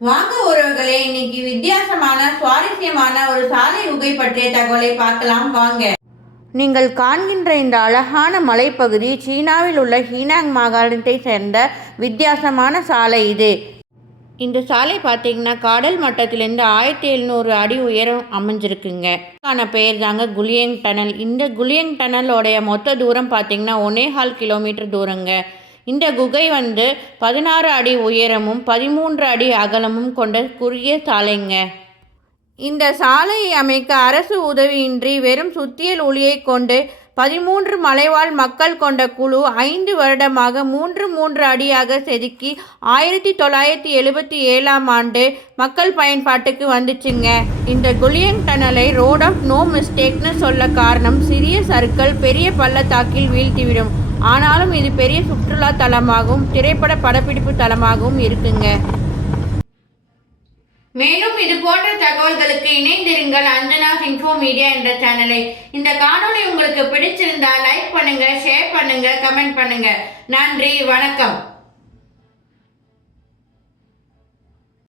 வாங்க உறவுகளே, இன்னைக்கு வித்தியாசமான சுவாரஸ்யமான ஒரு சாலை உகை பற்றிய தகவலை பார்க்கலாம் வாங்க. நீங்கள் காண்கின்ற இந்த அழகான மலைப்பகுதி சீனாவில் உள்ள ஹீனாங் மாகாணத்தை சேர்ந்த வித்தியாசமான சாலை இது. இந்த சாலை பார்த்தீங்கன்னா கடல் மட்டத்திலிருந்து 1700 அடி உயரம் அமைஞ்சிருக்குங்க. இதுக்கான பெயர் தாங்க குலியங் டனல். இந்த குலியங் டனலோடைய மொத்த தூரம் பார்த்தீங்கன்னா 1.25 கிலோமீட்டர் தூரங்க. இந்த குகை 16 அடி உயரமும் 13 அடி அகலமும் கொண்ட குறுகிய சாலைங்க. இந்த சாலையை அமைக்க அரசு உதவியின்றி வெறும் சுத்தியல் ஒளியை கொண்டு 13 மலைவாழ் மக்கள் கொண்ட குழு 5 வருடமாக 3 அடியாக செதுக்கி 1977ஆம் ஆண்டு மக்கள் பயன்பாட்டுக்கு வந்துச்சுங்க. இந்த குலியங் டனலை ரோட் ஆஃப் நோ மிஸ்டேக்னு சொல்ல காரணம், சிறிய சறுக்கல் பெரிய பள்ளத்தாக்கில் வீழ்த்திவிடும். ஆனாலும் இது பெரிய சுற்றுலா தலமாகவும் திரைப்பட படப்பிடிப்பு தலமாகவும் இருக்குங்க. மேலும் இது போன்ற தகவல்களுக்கு இணைந்திருங்கள் அஞ்சனாஸ் இன்ஃபோ மீடியா என்ற சேனலை. இந்த காணொளி உங்களுக்கு பிடிச்சிருந்தா லைக் பண்ணுங்க, ஷேர் பண்ணுங்க, கமெண்ட் பண்ணுங்க. நன்றி, வணக்கம்.